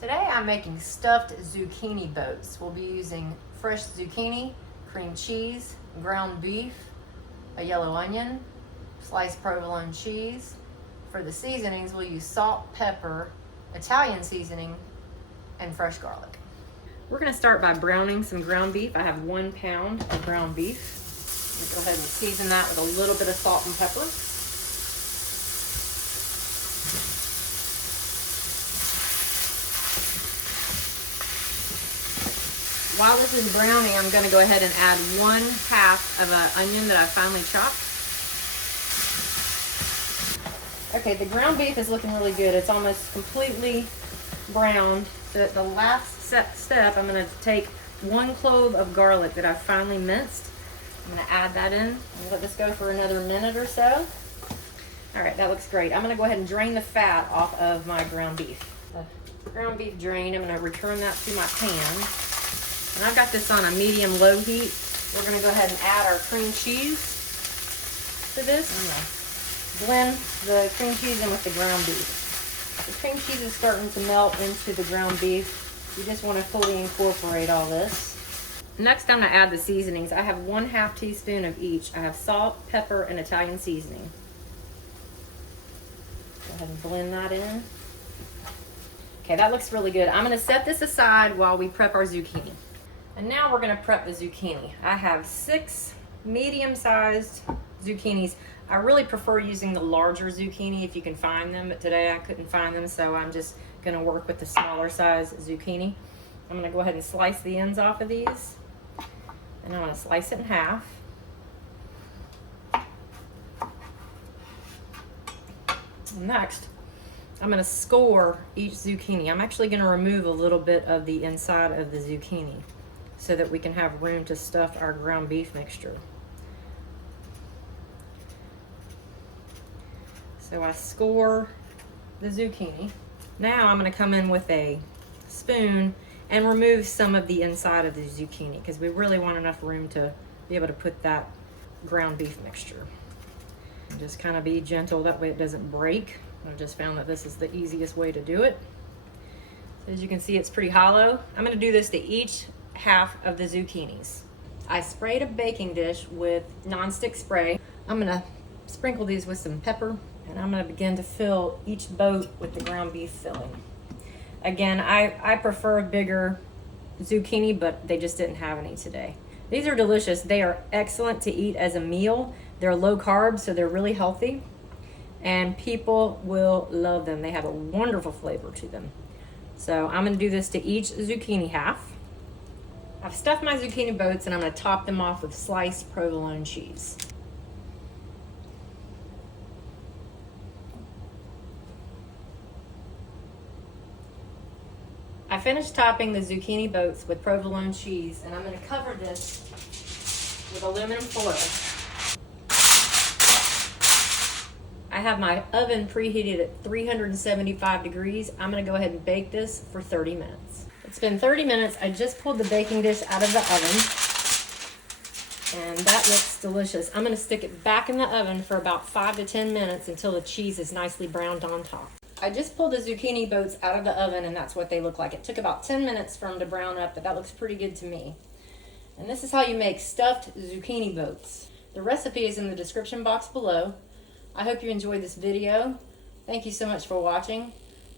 Today I'm making stuffed zucchini boats. We'll be using fresh zucchini, cream cheese, ground beef, a yellow onion, sliced provolone cheese. For the seasonings, we'll use salt, pepper, Italian seasoning, and fresh garlic. We're going to start by browning some ground beef. I have 1 pound of ground beef. We'll go ahead and season that with a little bit of salt and pepper. While this is browning, I'm going to go ahead and add 1/2 of an onion that I finely chopped. Okay, the ground beef is looking really good. It's almost completely browned. So at the last step, I'm going to take 1 clove of garlic that I've finely minced. I'm going to add that in and let this go for another minute or so. All right, that looks great. I'm going to go ahead and drain the fat off of my ground beef. The ground beef drained, I'm going to return that to my pan. And I've got this on a medium-low heat. We're going to go ahead and add our cream cheese to this. I'm going to blend the cream cheese in with the ground beef. The cream cheese is starting to melt into the ground beef. You just want to fully incorporate all this. Next, I'm going to add the seasonings. I have 1/2 teaspoon of each. I have salt, pepper, and Italian seasoning. Go ahead and blend that in. Okay, that looks really good. I'm going to set this aside while we prep our zucchini. And now we're going to prep the zucchini. I have 6 medium-sized zucchinis. I really prefer using the larger zucchini if you can find them, but today I couldn't find them, so I'm just going to work with the smaller size zucchini. I'm going to go ahead and slice the ends off of these, and I'm going to slice it in half. Next, I'm going to score each zucchini. I'm actually going to remove a little bit of the inside of the zucchini so that we can have room to stuff our ground beef mixture. So I score the zucchini. Now I'm going to come in with a spoon and remove some of the inside of the zucchini because we really want enough room to be able to put that ground beef mixture. And just kind of be gentle, that way it doesn't break. I just found that this is the easiest way to do it. So as you can see, it's pretty hollow. I'm going to do this to each half of the zucchinis. I sprayed a baking dish with nonstick spray. I'm going to sprinkle these with some pepper, and I'm going to begin to fill each boat with the ground beef filling. Again, I prefer bigger zucchini, but they just didn't have any today. These are delicious. They are excellent to eat as a meal. They're low carb, so they're really healthy, and people will love them. They have a wonderful flavor to them. So I'm going to do this to each zucchini half. I've stuffed my zucchini boats, and I'm going to top them off with sliced provolone cheese. I finished topping the zucchini boats with provolone cheese, and I'm going to cover this with aluminum foil. I have my oven preheated at 375 degrees. I'm going to go ahead and bake this for 30 minutes. It's been 30 minutes. I just pulled the baking dish out of the oven, and that looks delicious. I'm going to stick it back in the oven for about 5 to 10 minutes until the cheese is nicely browned on top. I just pulled the zucchini boats out of the oven, and that's what they look like. It took about 10 minutes for them to brown up, but that looks pretty good to me. And this is how you make stuffed zucchini boats. The recipe is in the description box below. I hope you enjoyed this video. Thank you so much for watching.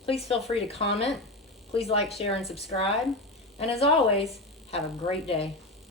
Please feel free to comment. Please like, share, and subscribe. And as always, have a great day.